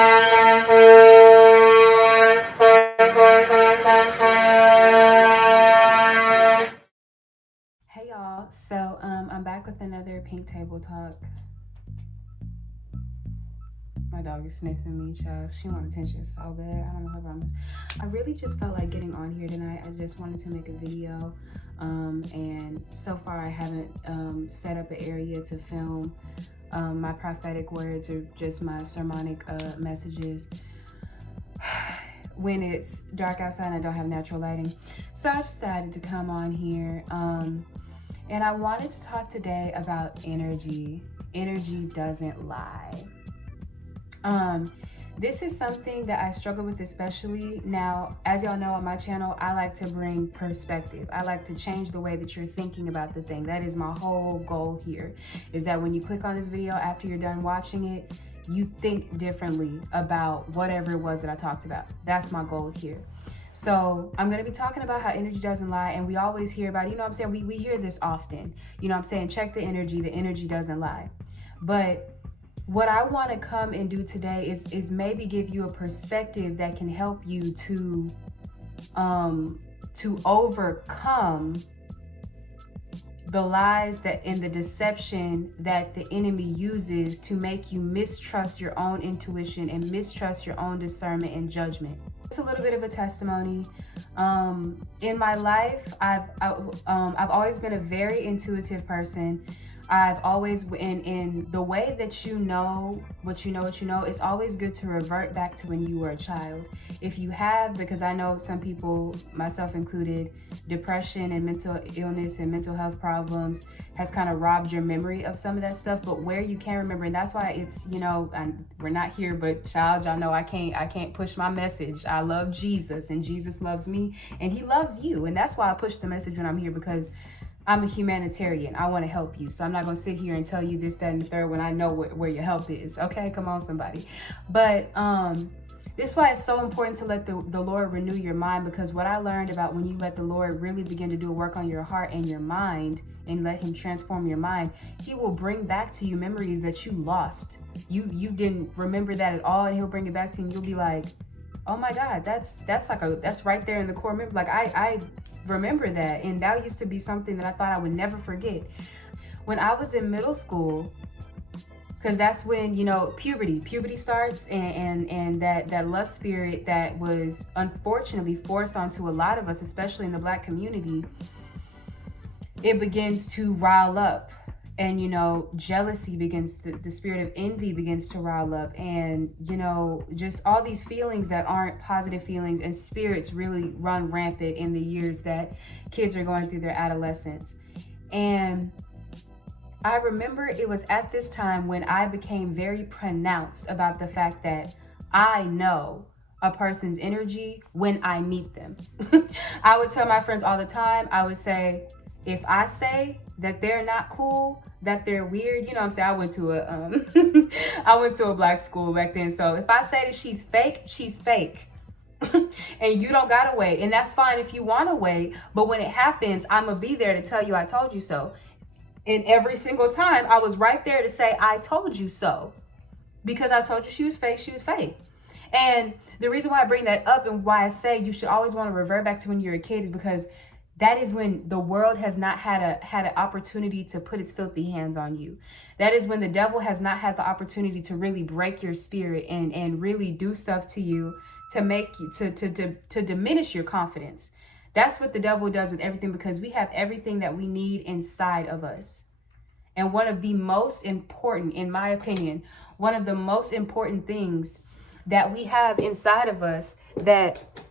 Hey y'all, so I'm back with another Pink Table Talk. My dog is sniffing me, child. She wants attention so bad. I don't know her problem is. I really just felt like getting on here tonight. I just wanted to make a video, and so far I haven't set up an area to film my prophetic words or just my sermonic messages when it's dark outside and I don't have natural lighting. So I decided to come on here, and I wanted to talk today about energy. Energy doesn't lie. This is something that I struggle with, especially now. As y'all know on my channel, I like to bring perspective. I like to change the way that you're thinking about the thing. That is my whole goal here, is that when you click on this video after you're done watching it, you think differently about whatever it was that I talked about. That's my goal here. So I'm going to be talking about how energy doesn't lie, and we always hear about it. You know what I'm saying? We hear this often. You know what I'm saying? Check the energy doesn't lie. But what I want to come and do today is maybe give you a perspective that can help you to overcome the lies that and the deception that the enemy uses to make you mistrust your own intuition and mistrust your own discernment and judgment. It's a little bit of a testimony. In my life, I've always been a very intuitive person. I've always, in the way that you know what you know, it's always good to revert back to when you were a child. If you have, because I know some people, myself included, depression and mental illness and mental health problems has kind of robbed your memory of some of that stuff, but where you can remember, and that's why it's, you know, we're not here, but child, y'all know I can't push my message. I love Jesus and Jesus loves me and he loves you. And that's why I push the message when I'm here, because I'm a humanitarian. I want to help you. So I'm not going to sit here and tell you this, that, and the third when I know where your help is. Okay, come on, somebody. But this is why it's so important to let the Lord renew your mind, because what I learned about when you let the Lord really begin to do a work on your heart and your mind and let him transform your mind, he will bring back to you memories that you lost. You didn't remember that at all, and he'll bring it back to you and you'll be like, oh my God, that's right there in the core memory. Like I remember that, and that used to be something that I thought I would never forget. When I was in middle school, because that's when, you know, puberty starts, and that lust spirit that was unfortunately forced onto a lot of us, especially in the Black community, it begins to rile up. And, you know, jealousy begins, the spirit of envy begins to rile up. And, you know, just all these feelings that aren't positive feelings and spirits really run rampant in the years that kids are going through their adolescence. And I remember it was at this time when I became very pronounced about the fact that I know a person's energy when I meet them. I would tell my friends all the time, I would say, if I say that they're not cool, that they're weird, you know what I'm saying? I went to a Black school back then. So if I say that she's fake, she's fake. And you don't gotta wait. And that's fine if you wanna wait. But when it happens, I'm gonna be there to tell you I told you so. And every single time I was right there to say, I told you so. Because I told you she was fake, she was fake. And the reason why I bring that up and why I say you should always want to revert back to when you're a kid is because that is when the world has not had an opportunity to put its filthy hands on you. That is when the devil has not had the opportunity to really break your spirit and really do stuff to you to make you to diminish your confidence. That's what the devil does with everything, because we have everything that we need inside of us. And one of the most important, in my opinion, one of the most important things that we have inside of us that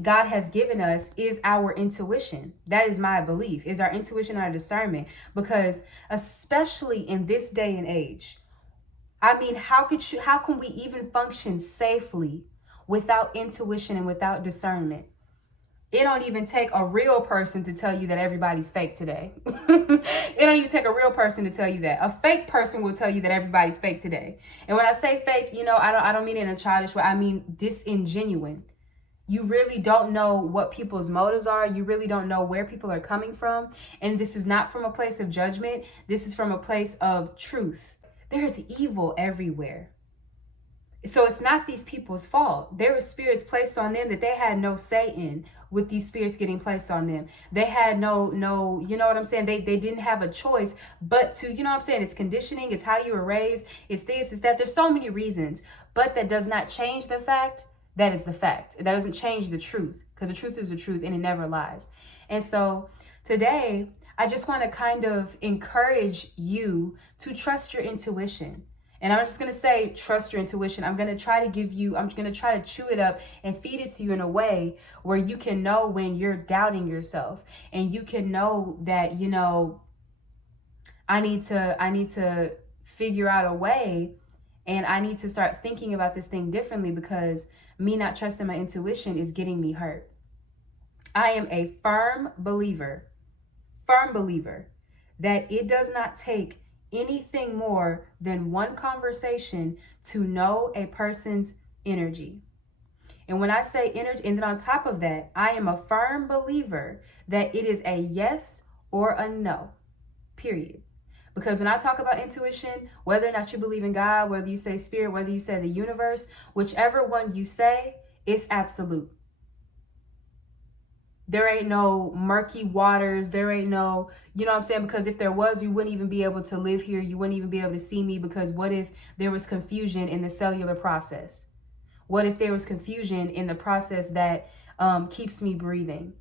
God has given us is our intuition. That is my belief, is our intuition, our discernment. Because especially in this day and age, I mean, how can we even function safely without intuition and without discernment? It don't even take a real person to tell you that everybody's fake today. It don't even take a real person to tell you that. A fake person will tell you that everybody's fake today. And when I say fake, you know, I don't mean it in a childish way. I mean disingenuine. You really don't know what people's motives are. You really don't know where people are coming from. And this is not from a place of judgment. This is from a place of truth. There's evil everywhere. So it's not these people's fault. There were spirits placed on them that they had no say in, with these spirits getting placed on them. They had no, you know what I'm saying? They didn't have a choice but to, you know what I'm saying? It's conditioning, it's how you were raised, it's this, it's that. There's so many reasons, but that does not change the fact that is the fact. That doesn't change the truth, because the truth is the truth and it never lies. And so today, I just want to kind of encourage you to trust your intuition. And I'm just going to say, trust your intuition. I'm going to try to try to chew it up and feed it to you in a way where you can know when you're doubting yourself, and you can know that, you know, I need to figure out a way, and I need to start thinking about this thing differently, because me not trusting my intuition is getting me hurt. I am a firm believer that it does not take anything more than one conversation to know a person's energy. And when I say energy, and then on top of that, I am a firm believer that it is a yes or a no, period. Because when I talk about intuition, whether or not you believe in God, whether you say spirit, whether you say the universe, whichever one you say, it's absolute. There ain't no murky waters. There ain't no, you know what I'm saying? Because if there was, you wouldn't even be able to live here. You wouldn't even be able to see me, because what if there was confusion in the cellular process? What if there was confusion in the process that keeps me breathing?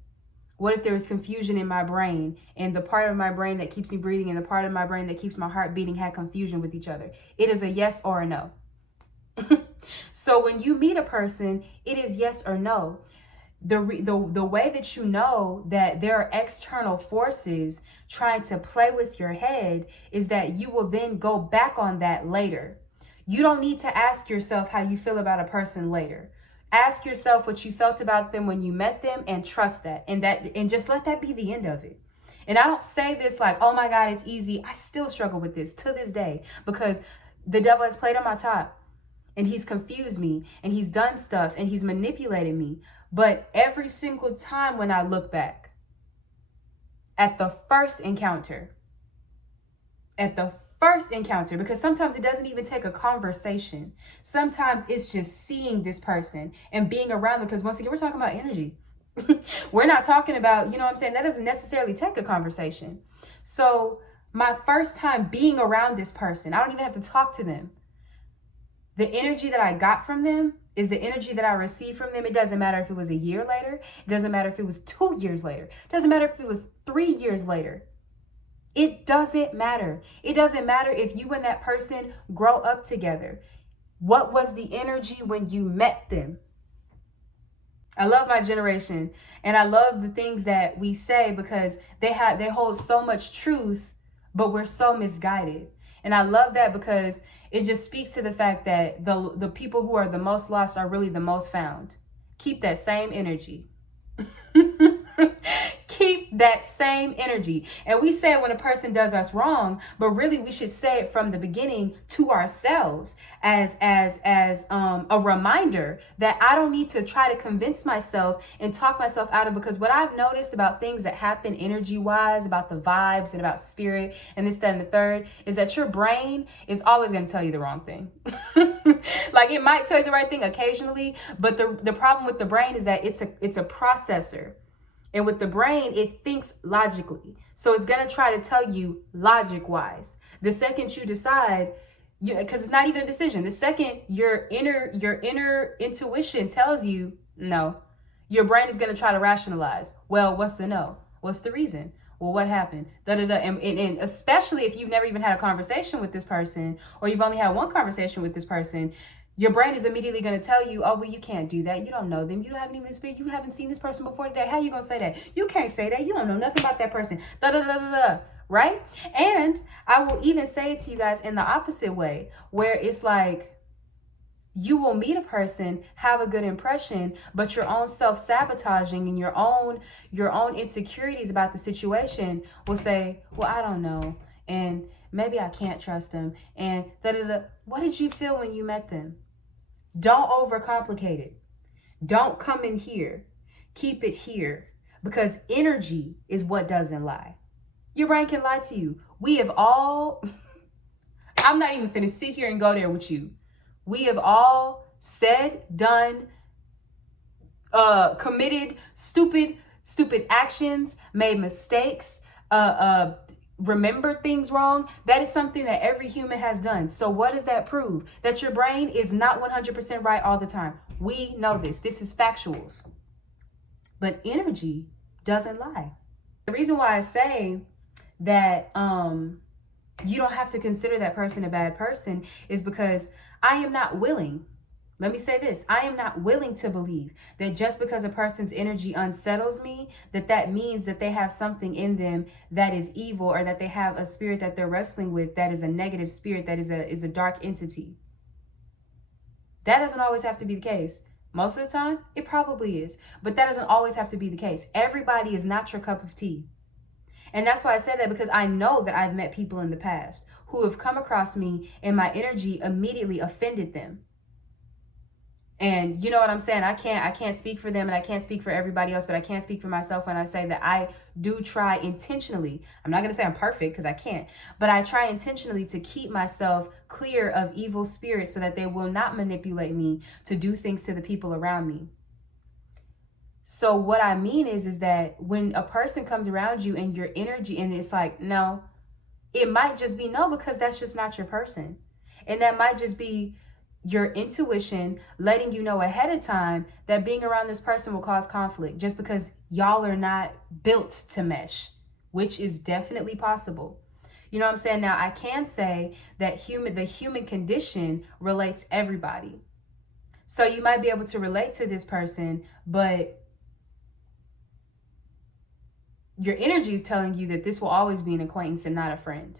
What if there was confusion in my brain, and the part of my brain that keeps me breathing and the part of my brain that keeps my heart beating had confusion with each other? It is a yes or a no. So when you meet a person, it is yes or no. The way that you know that there are external forces trying to play with your head is that you will then go back on that later. You don't need to ask yourself how you feel about a person later. Ask yourself what you felt about them when you met them, and trust that, and just let that be the end of it. And I don't say this like, oh my God, it's easy. I still struggle with this to this day, because the devil has played on my top, and he's confused me, and he's done stuff, and he's manipulated me. But every single time when I look back at the first encounter, because sometimes it doesn't even take a conversation. Sometimes it's just seeing this person and being around them, because once again, we're talking about energy. We're not talking about, you know what I'm saying? That doesn't necessarily take a conversation. So my first time being around this person, I don't even have to talk to them. The energy that I got from them is the energy that I received from them. It doesn't matter if it was a year later. It doesn't matter if it was 2 years later. It doesn't matter if it was 3 years later. It doesn't matter. It doesn't matter if you and that person grow up together. What was the energy when you met them? I love my generation, and I love the things that we say, because they hold so much truth, but we're so misguided. And I love that, because it just speaks to the fact that the people who are the most lost are really the most found. Keep that same energy. Keep that same energy. And we say it when a person does us wrong, but really we should say it from the beginning to ourselves as a reminder that I don't need to try to convince myself and talk myself out of, because what I've noticed about things that happen energy wise, about the vibes and about spirit and this, that, and the third, is that your brain is always going to tell you the wrong thing. Like, it might tell you the right thing occasionally, but the problem with the brain is that it's a processor. And with the brain, it thinks logically. So it's going to try to tell you logic wise. The second you decide, because it's not even a decision. The second your inner intuition tells you no, your brain is going to try to rationalize. Well, what's the no? What's the reason? Well, what happened? And especially if you've never even had a conversation with this person, or you've only had one conversation with this person, your brain is immediately going to tell you, oh, well, you can't do that. You don't know them. You haven't even experienced. You haven't seen this person before today. How are you going to say that? You can't say that. You don't know nothing about that person. Da, da, da, da, da. Right? And I will even say it to you guys in the opposite way, where it's like, you will meet a person, have a good impression, but your own self-sabotaging and your own insecurities about the situation will say, well, I don't know. And maybe I can't trust them. And da, da, da. What did you feel when you met them? Don't overcomplicate it. Don't come in here. Keep it here. Because energy is what doesn't lie. Your brain can lie to you. We have all... I'm not even finna sit here and go there with you. We have all said, done, committed stupid actions, made mistakes, remember things wrong. That is something that every human has done. So what does that prove? That your brain is not 100% right all the time. We know this. This is factuals. But energy doesn't lie. The reason why I say that you don't have to consider that person a bad person is because I am not willing. Let me say this. I am not willing to believe that just because a person's energy unsettles me, that means that they have something in them that is evil, or that they have a spirit that they're wrestling with that is a negative spirit, that is a dark entity. That doesn't always have to be the case. Most of the time, it probably is. But that doesn't always have to be the case. Everybody is not your cup of tea. And that's why I said that, because I know that I've met people in the past who have come across me and my energy immediately offended them. And you know what I'm saying? I can't speak for them, and I can't speak for everybody else, but I can speak for myself when I say that I do try intentionally. I'm not going to say I'm perfect, because I can't, but I try intentionally to keep myself clear of evil spirits so that they will not manipulate me to do things to the people around me. So what I mean is that when a person comes around you and your energy, and it's like, no, it might just be no, because that's just not your person. And that might just be your intuition letting you know ahead of time that being around this person will cause conflict, just because y'all are not built to mesh, which is definitely possible. You know what I'm saying? Now, I can say that the human condition relates everybody. So you might be able to relate to this person, but your energy is telling you that this will always be an acquaintance and not a friend.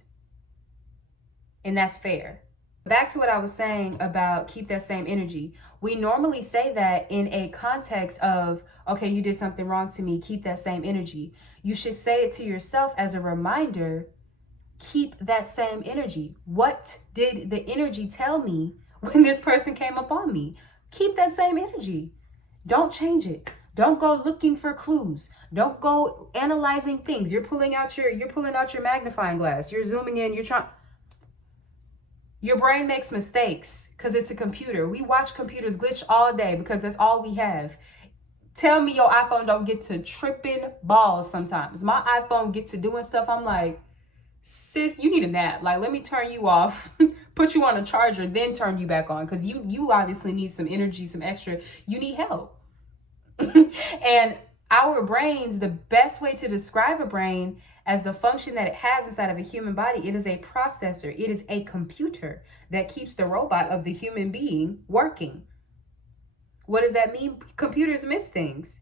And that's fair. Back to what I was saying about keep that same energy. We normally say that in a context of, okay, you did something wrong to me, keep that same energy. You should say it to yourself as a reminder, keep that same energy. What did the energy tell me when this person came up on me? Keep that same energy. Don't change it. Don't go looking for clues. Don't go analyzing things. You're pulling out your magnifying glass. You're zooming in. Your brain makes mistakes because it's a computer. We watch computers glitch all day because that's all we have. Tell me your iPhone don't get to tripping balls sometimes. My iPhone gets to doing stuff. I'm like, sis, you need a nap. Like, let me turn you off, put you on a charger, then turn you back on, because you obviously need some energy, some extra. You need help. And our brains, the best way to describe a brain as the function that it has inside of a human body, it is a processor. It is a computer that keeps the robot of the human being working. What does that mean? Computers miss things.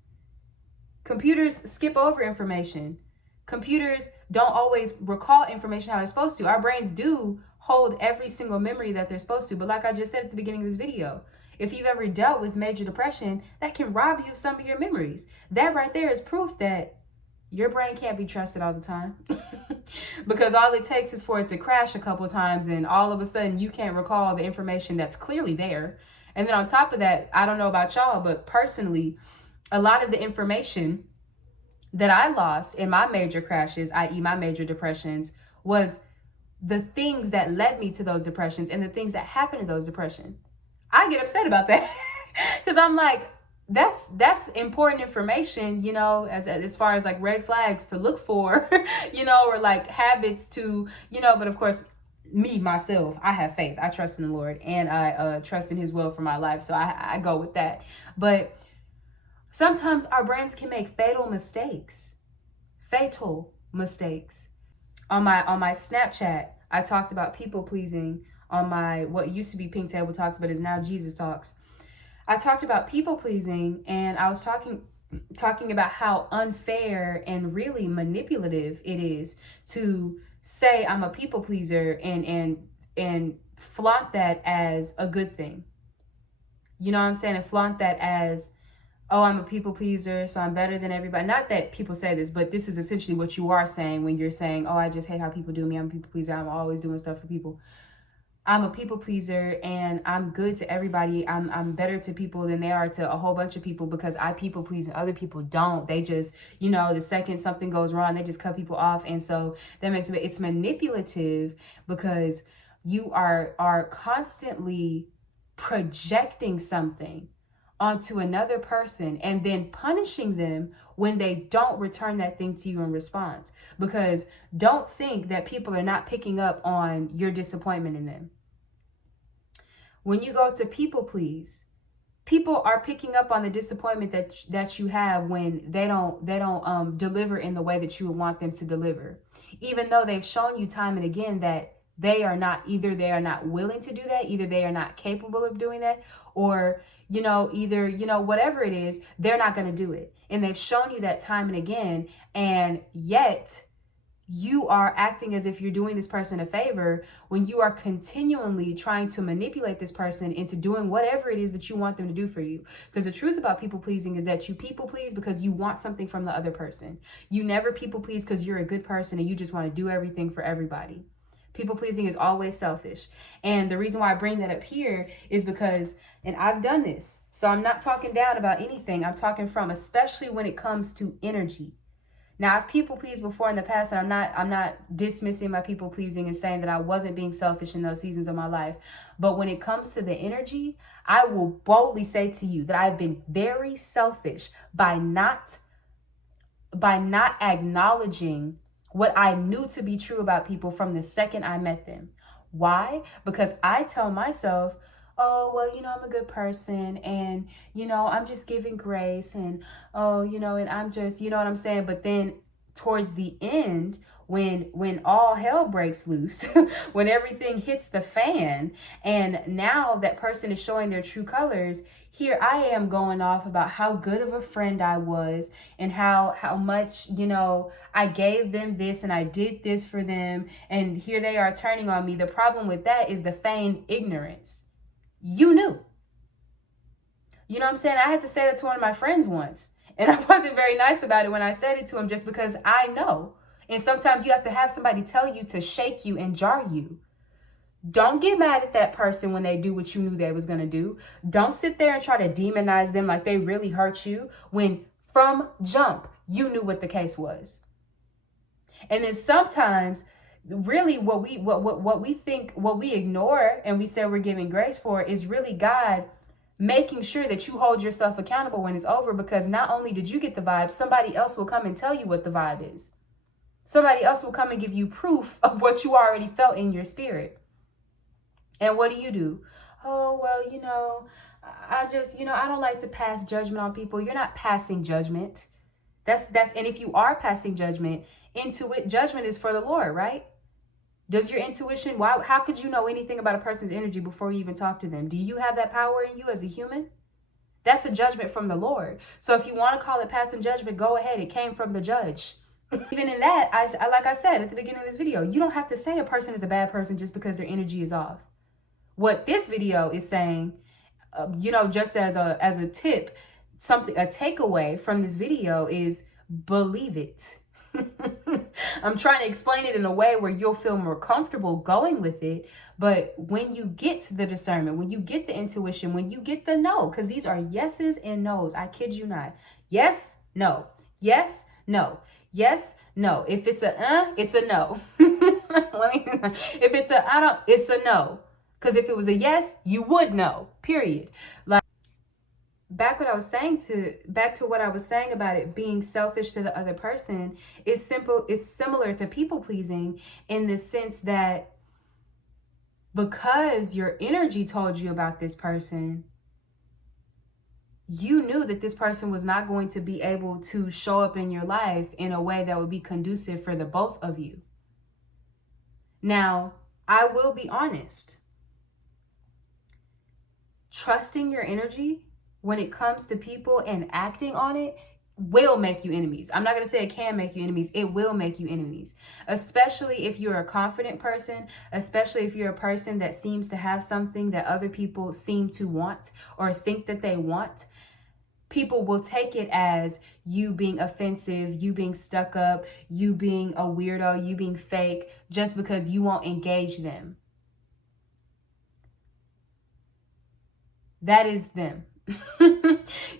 Computers skip over information. Computers don't always recall information how they're supposed to. Our brains do hold every single memory that they're supposed to. But like I just said at the beginning of this video, if you've ever dealt with major depression, that can rob you of some of your memories. That right there is proof that your brain can't be trusted all the time. Because all it takes is for it to crash a couple of times, and all of a sudden you can't recall the information that's clearly there. And then on top of that, I don't know about y'all, but personally, a lot of the information that I lost in my major crashes, i.e. my major depressions, was the things that led me to those depressions and the things that happened in those depressions. I get upset about that because I'm like, that's important information, you know, as far as like red flags to look for, you know, or like habits to, you know, but of course, myself, I have faith. I trust in the Lord, and I trust in his will for my life. So I go with that. But sometimes our brains can make fatal mistakes. On my Snapchat, I talked about people pleasing. On my what used to be Pink Table Talks but is now Jesus Talks, I talked about people pleasing, and I was talking about how unfair and really manipulative it is to say I'm a people pleaser and flaunt that as a good thing. You know what I'm saying? And flaunt that as, oh, I'm a people pleaser, so I'm better than everybody. Not that people say this, but this is essentially what you are saying when you're saying, oh, I just hate how people do me. I'm a people pleaser. I'm always doing stuff for people. I'm a people pleaser and I'm good to everybody. I'm better to people than they are to a whole bunch of people because I people please and other people don't. They just, you know, the second something goes wrong, they just cut people off. And so that makes it's manipulative because you are constantly projecting something onto another person and then punishing them when they don't return that thing to you in response. Because don't think that people are not picking up on your disappointment in them. When you go to people please, people are picking up on the disappointment that you have when they don't deliver in the way that you would want them to deliver, even though they've shown you time and again that they are not willing to do that, either they are not capable of doing that, or whatever it is, they're not going to do it. And they've shown you that time and again, and yet you are acting as if you're doing this person a favor when you are continually trying to manipulate this person into doing whatever it is that you want them to do for you. Because the truth about people pleasing is that you people please because you want something from the other person. You never people please because you're a good person and you just want to do everything for everybody. People pleasing is always selfish. And the reason why I bring that up here is because, and I've done this, so I'm not talking down about anything. I'm talking from, especially when it comes to energy. Now, I've people pleased before in the past, and I'm not dismissing my people pleasing and saying that I wasn't being selfish in those seasons of my life. But when it comes to the energy, I will boldly say to you that I've been very selfish by not acknowledging what I knew to be true about people from the second I met them. Why? Because I tell myself, oh, well, I'm a good person, and, I'm just giving grace, and, oh, and I'm just, you know what I'm saying? But then towards the end, when all hell breaks loose, when everything hits the fan, and now that person is showing their true colors, here I am going off about how good of a friend I was and how much, I gave them this and I did this for them. And here they are turning on me. The problem with that is the feigned ignorance. You knew. You know what I'm saying? I had to say that to one of my friends once. And I wasn't very nice about it when I said it to him, just because I know. And sometimes you have to have somebody tell you to shake you and jar you. Don't get mad at that person when they do what you knew they was going to do. Don't sit there and try to demonize them like they really hurt you when from jump you knew what the case was. And then sometimes really what we think, what we ignore and we say we're giving grace for is really God making sure that you hold yourself accountable when it's over, because not only did you get the vibe, somebody else will come and tell you what the vibe is. Somebody else will come and give you proof of what you already felt in your spirit. And what do? Oh, well, I just, I don't like to pass judgment on people. You're not passing judgment. And if you are passing judgment, judgment is for the Lord, right? Does your intuition, how could you know anything about a person's energy before you even talk to them? Do you have that power in you as a human? That's a judgment from the Lord. So if you want to call it passing judgment, go ahead. It came from the judge. Even in that, like I said at the beginning of this video, you don't have to say a person is a bad person just because their energy is off. What this video is saying, just as a tip, a takeaway from this video is believe it. I'm trying to explain it in a way where you'll feel more comfortable going with it. But when you get the discernment, when you get the intuition, when you get the no, because these are yeses and nos, I kid you not. Yes, no. Yes, no. Yes, no. If it's it's a no. If it's it's a no. Because if it was a yes, you would know, period. Like, back to what I was saying about it being selfish to the other person is simple. It's similar to people pleasing in the sense that because your energy told you about this person, you knew that this person was not going to be able to show up in your life in a way that would be conducive for the both of you. Now, I will be honest. Trusting your energy when it comes to people and acting on it will make you enemies. I'm not going to say it can make you enemies. It will make you enemies, especially if you're a confident person, especially if you're a person that seems to have something that other people seem to want or think that they want. People will take it as you being offensive, you being stuck up, you being a weirdo, you being fake, just because you won't engage them. That is them.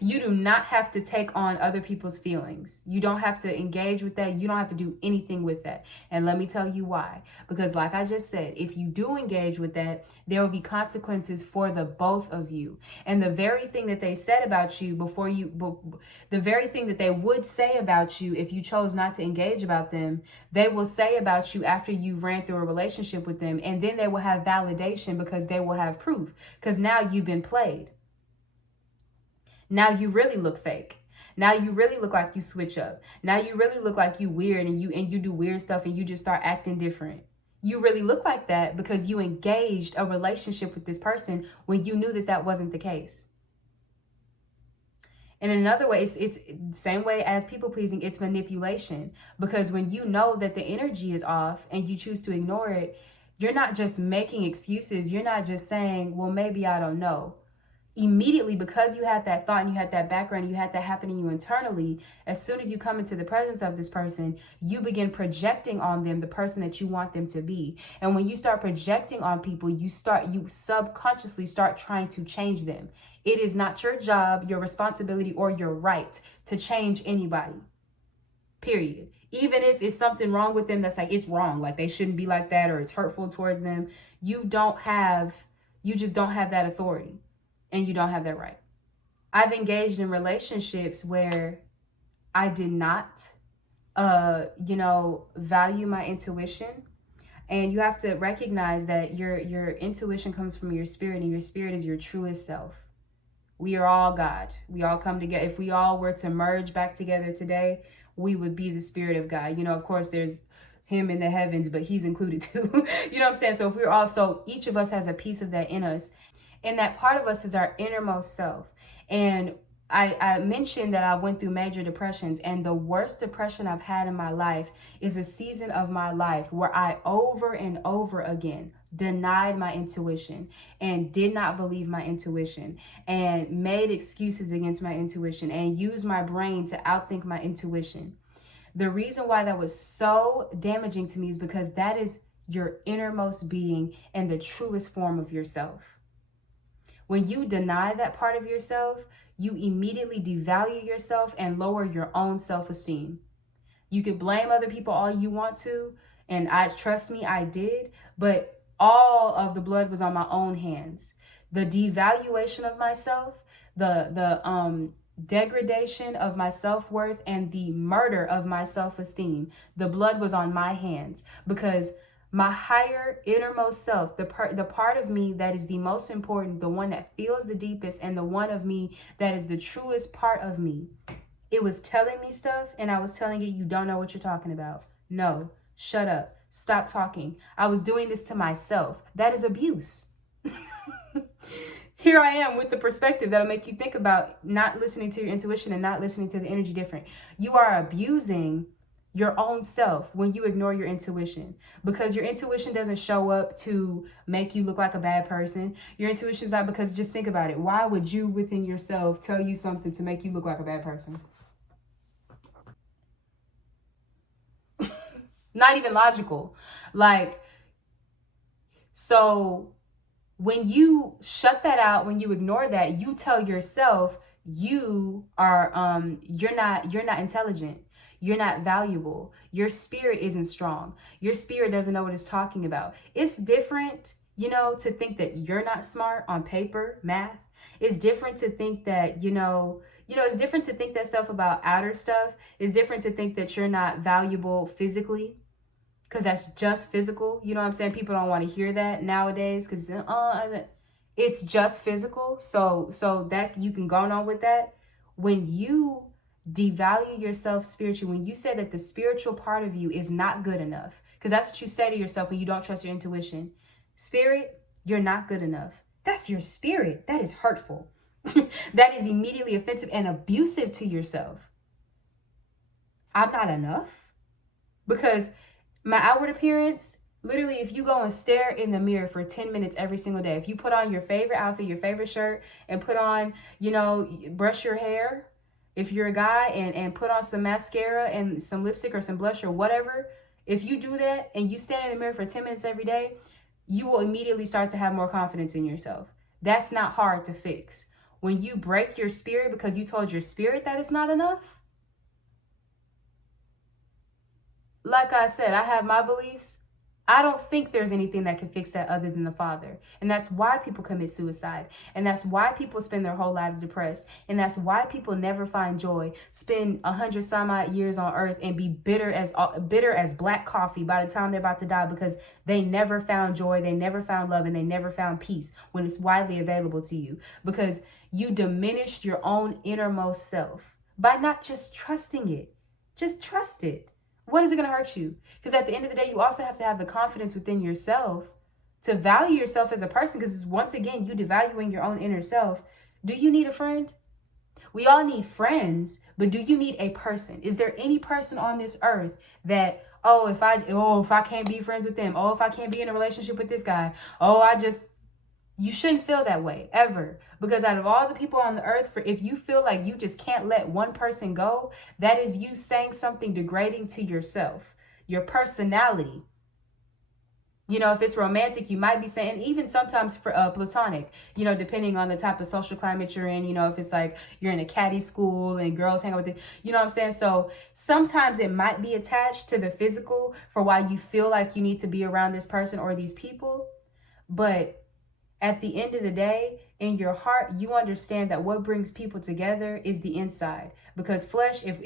You do not have to take on other people's feelings. You don't have to engage with that. You don't have to do anything with that. And let me tell you why. Because like I just said, if you do engage with that, there will be consequences for the both of you. And the very thing that they said about you the very thing that they would say about you if you chose not to engage about them, they will say about you after you ran through a relationship with them. And then they will have validation because they will have proof. Because now you've been played. Now you really look fake. Now you really look like you switch up. Now you really look like you weird and you do weird stuff and you just start acting different. You really look like that because you engaged a relationship with this person when you knew that that wasn't the case. And in another way, it's the same way as people pleasing, it's manipulation. Because when you know that the energy is off and you choose to ignore it, you're not just making excuses. You're not just saying, well, maybe I don't know. Immediately, because you had that thought and you had that background, and you had that happen to you internally, as soon as you come into the presence of this person, you begin projecting on them the person that you want them to be. And when you start projecting on people, you subconsciously start trying to change them. It is not your job, your responsibility, or your right to change anybody. Period. Even if it's something wrong with them that's like, it's wrong, like they shouldn't be like that, or it's hurtful towards them, you just don't have that authority. And you don't have that right. I've engaged in relationships where I did not, value my intuition. And you have to recognize that your intuition comes from your spirit, and your spirit is your truest self. We are all God. We all come together. If we all were to merge back together today, we would be the spirit of God. Of course, there's him in the heavens, but he's included too. You know what I'm saying? So if we're also, each of us has a piece of that in us. And that part of us is our innermost self. And I mentioned that I went through major depressions, and the worst depression I've had in my life is a season of my life where I over and over again denied my intuition and did not believe my intuition and made excuses against my intuition and used my brain to outthink my intuition. The reason why that was so damaging to me is because that is your innermost being and the truest form of yourself. When you deny that part of yourself, you immediately devalue yourself and lower your own self-esteem. You can blame other people all you want to, and trust me, I did, but all of the blood was on my own hands. The devaluation of myself, the degradation of my self-worth, and the murder of my self-esteem, the blood was on my hands, because my higher innermost self, the part of me that is the most important, the one that feels the deepest, and the one of me that is the truest part of me, it was telling me stuff, and I was telling it, you don't know what you're talking about. No, shut up. Stop talking. I was doing this to myself. That is abuse. Here I am with the perspective that'll make you think about not listening to your intuition and not listening to the energy different. You are abusing your own self when you ignore your intuition, because your intuition doesn't show up to make you look like a bad person. Your intuition is not, because just think about it. Why would you within yourself tell you something to make you look like a bad person? Not even logical. So when you shut that out, when you ignore that, you tell yourself you are you're not intelligent. You're not valuable. Your spirit isn't strong. Your spirit doesn't know what it's talking about. It's different, to think that you're not smart on paper, math. It's different to think that, it's different to think that stuff about outer stuff. It's different to think that you're not valuable physically, because that's just physical. You know what I'm saying? People don't want to hear that nowadays, because it's just physical. So that you can go on with that. When you devalue yourself spiritually, when you say that the spiritual part of you is not good enough, because that's what you say to yourself when you don't trust your intuition. Spirit, you're not good enough. That's your spirit. That is hurtful. That is immediately offensive and abusive to yourself. I'm not enough. Because my outward appearance, literally, if you go and stare in the mirror for 10 minutes every single day, if you put on your favorite outfit, your favorite shirt, and put on, brush your hair, if you're a guy, and put on some mascara and some lipstick or some blush or whatever, if you do that and you stand in the mirror for 10 minutes every day, you will immediately start to have more confidence in yourself. That's not hard to fix. when you break your spirit because you told your spirit that it's not enough, like I said, I have my beliefs. I don't think there's anything that can fix that other than the Father. And that's why people commit suicide. And that's why people spend their whole lives depressed. And that's why people never find joy, spend 100 some odd years on earth and be bitter as black coffee by the time they're about to die, because they never found joy, they never found love, and they never found peace when it's widely available to you. Because you diminished your own innermost self by not just trusting it. Just trust it. What is it going to hurt you? Because at the end of the day, you also have to have the confidence within yourself to value yourself as a person, because once again, you devaluing your own inner self. Do you need a friend? We all need friends, but do you need a person? Is there any person on this earth that, if I can't be friends with them, if I can't be in a relationship with this guy, you shouldn't feel that way ever, because out of all the people on the earth, if you feel like you just can't let one person go, that is you saying something degrading to yourself, your personality. If it's romantic, you might be saying, even sometimes for platonic, depending on the type of social climate you're in, if it's like you're in a catty school and girls hang out with it, you know what I'm saying? So sometimes it might be attached to the physical for why you feel like you need to be around this person or these people. But at the end of the day, in your heart, you understand that what brings people together is the inside. Because flesh, if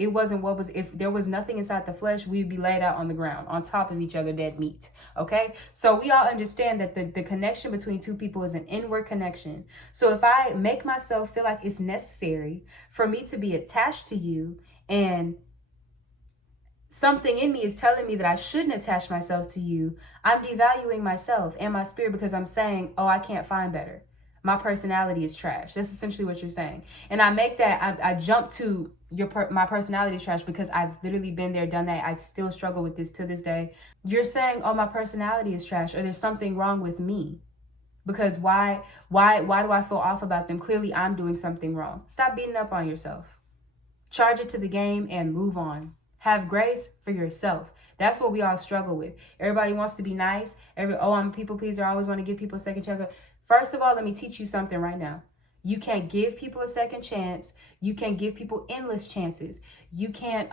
there was nothing inside the flesh, we'd be laid out on the ground, on top of each other, dead meat. Okay? So we all understand that the connection between two people is an inward connection. So if I make myself feel like it's necessary for me to be attached to you, and something in me is telling me that I shouldn't attach myself to you, I'm devaluing myself and my spirit, because I'm saying, I can't find better. My personality is trash. That's essentially what you're saying. And I make that, I jump to my personality is trash because I've literally been there, done that. I still struggle with this to this day. You're saying, my personality is trash, or there's something wrong with me. Because why do I feel off about them? Clearly I'm doing something wrong. Stop beating up on yourself. Charge it to the game and move on. Have grace for yourself. That's what we all struggle with. Everybody wants to be nice. I'm a people pleaser. I always want to give people a second chance. First of all, let me teach you something right now. You can't give people a second chance. You can't give people endless chances. You can't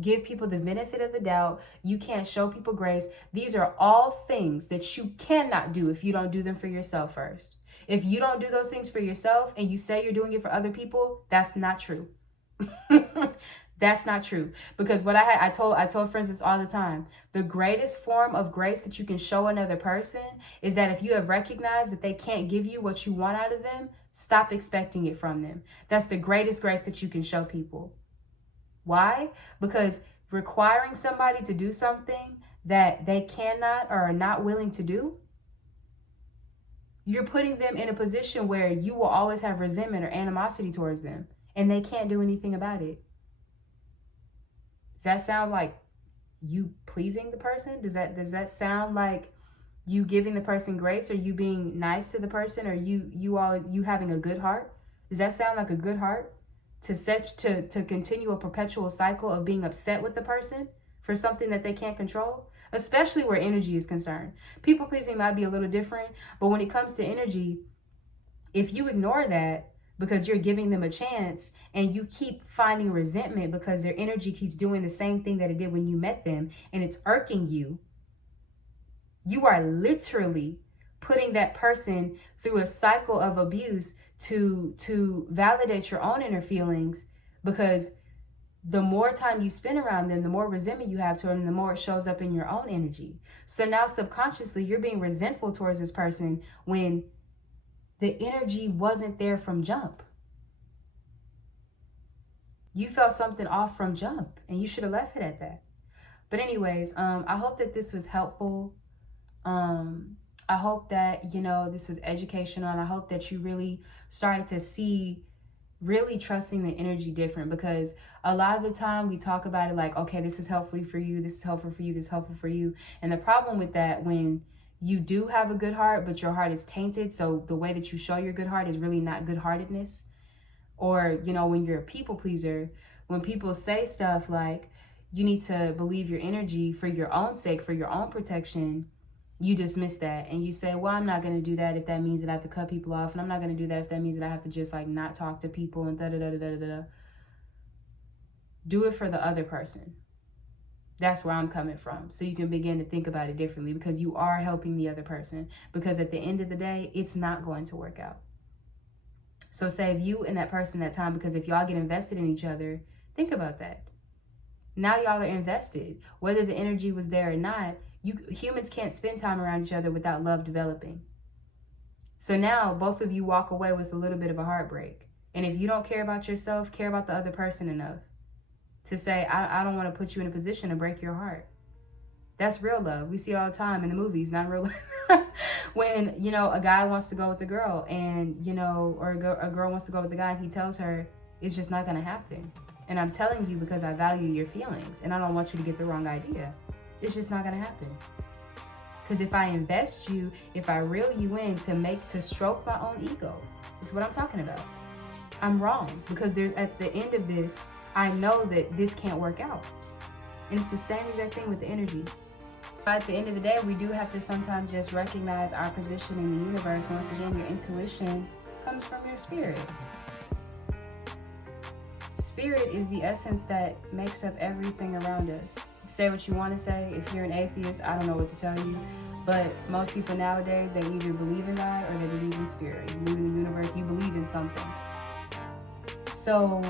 give people the benefit of the doubt. You can't show people grace. These are all things that you cannot do if you don't do them for yourself first. If you don't do those things for yourself and you say you're doing it for other people, that's not true. That's not true. Because what I told friends this all the time. The greatest form of grace that you can show another person is that if you have recognized that they can't give you what you want out of them, stop expecting it from them. That's the greatest grace that you can show people. Why? Because requiring somebody to do something that they cannot or are not willing to do, you're putting them in a position where you will always have resentment or animosity towards them, and they can't do anything about it. Does that sound like you pleasing the person? Does that sound like you giving the person grace, or you being nice to the person, or you having a good heart? Does that sound like a good heart? To continue a perpetual cycle of being upset with the person for something that they can't control, especially where energy is concerned. People pleasing might be a little different, but when it comes to energy, if you ignore that because you're giving them a chance and you keep finding resentment because their energy keeps doing the same thing that it did when you met them and it's irking you, you are literally putting that person through a cycle of abuse to validate your own inner feelings, because the more time you spend around them, the more resentment you have toward them, the more it shows up in your own energy. So now subconsciously you're being resentful towards this person when the energy wasn't there from jump. You felt something off from jump and you should have left it at that. But anyways, I hope that this was helpful. I hope that, this was educational, and I hope that you really started to see really trusting the energy different, because a lot of the time we talk about it like, okay, this is helpful for you, this is helpful for you, this is helpful for you. And the problem with that, when you do have a good heart, but your heart is tainted, so the way that you show your good heart is really not good-heartedness. Or, when you're a people pleaser, when people say stuff like, you need to believe your energy for your own sake, for your own protection, You dismiss that and you say, well, I'm not going to do that if that means that I have to cut people off, and I'm not going to do that if that means that I have to just like not talk to people and da da da da da da. Do it for the other person. That's where I'm coming from. So you can begin to think about it differently, because you are helping the other person. Because at the end of the day, it's not going to work out. So save you and that person that time, because if y'all get invested in each other, think about that. Now y'all are invested. Whether the energy was there or not, humans can't spend time around each other without love developing. So now both of you walk away with a little bit of a heartbreak. And if you don't care about yourself, care about the other person enough to say, I don't want to put you in a position to break your heart. That's real love. We see it all the time in the movies, not real life. When, you know, a guy wants to go with a girl and, you know, or a girl wants to go with the guy, and he tells her it's just not going to happen. And I'm telling you because I value your feelings and I don't want you to get the wrong idea. It's just not going to happen. Because if I invest you, if I reel you in to stroke my own ego, is what I'm talking about. I'm wrong, because there's, at the end of this, I know that this can't work out. And it's the same exact thing with the energy. At the end of the day, we do have to sometimes just recognize our position in the universe. Once again, your intuition comes from your spirit. Spirit is the essence that makes up everything around us. Say what you want to say. If you're an atheist, I don't know what to tell you. But most people nowadays, they either believe in God or they believe in spirit. You believe in the universe, you believe in something. So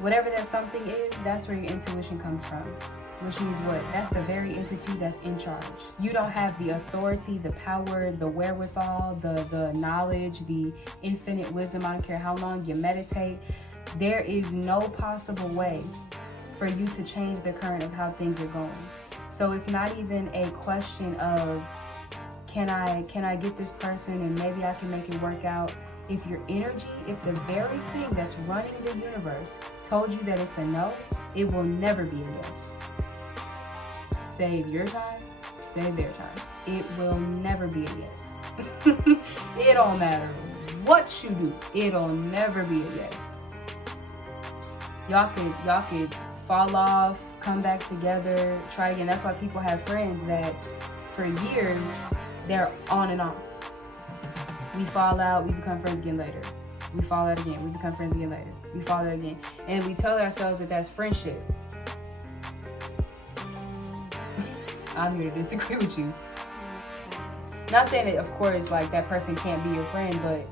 whatever that something is, that's where your intuition comes from. Which means what? That's the very entity that's in charge. You don't have the authority, the power, the wherewithal, the knowledge, the infinite wisdom. I don't care how long you meditate. There is no possible way for you to change the current of how things are going. So it's not even a question of, can I get this person and maybe I can make it work out. If your energy, if the very thing that's running the universe told you that it's a no, it will never be a yes. Save your time, save their time. It will never be a yes. It don't matter what you do, it'll never be a yes. Y'all could fall off, come back together, try again. That's why people have friends that for years they're on and off. We fall out, we become friends again later. We fall out again, we become friends again later. We fall out again. And we tell ourselves that that's friendship. I'm here to disagree with you. Not saying that, of course, like that person can't be your friend, but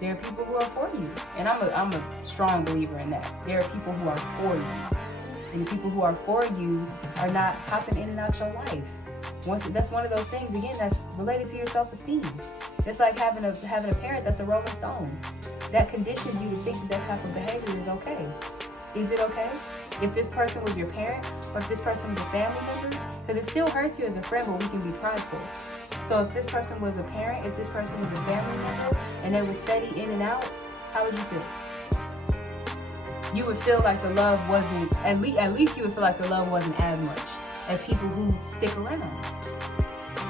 there are people who are for you. And I'm a strong believer in that. There are people who are for you. And the people who are for you are not popping in and out your life. That's one of those things, again, that's related to your self-esteem. It's like having a parent that's a Rolling Stone. That conditions you to think that type of behavior is okay. Is it okay? If this person was your parent, or if this person was a family member, because it still hurts you as a friend, but we can be prideful. So if this person was a parent, if this person was a family member, and they would steady in and out, how would you feel? You would feel like the love wasn't, at least you would feel like the love wasn't as much as people who stick around.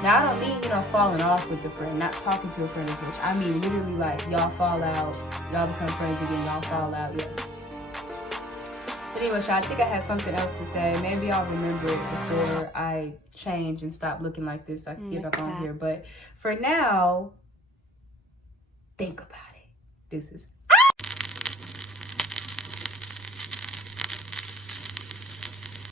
Now, I don't mean, falling off with the friend, not talking to a friend as much. I mean literally like y'all fall out, y'all become friends again, y'all fall out, yeah. But anyway, I think I had something else to say. Maybe I'll remember it before I change and stop looking like this so I can get back on here. But for now, think about it. Deuces.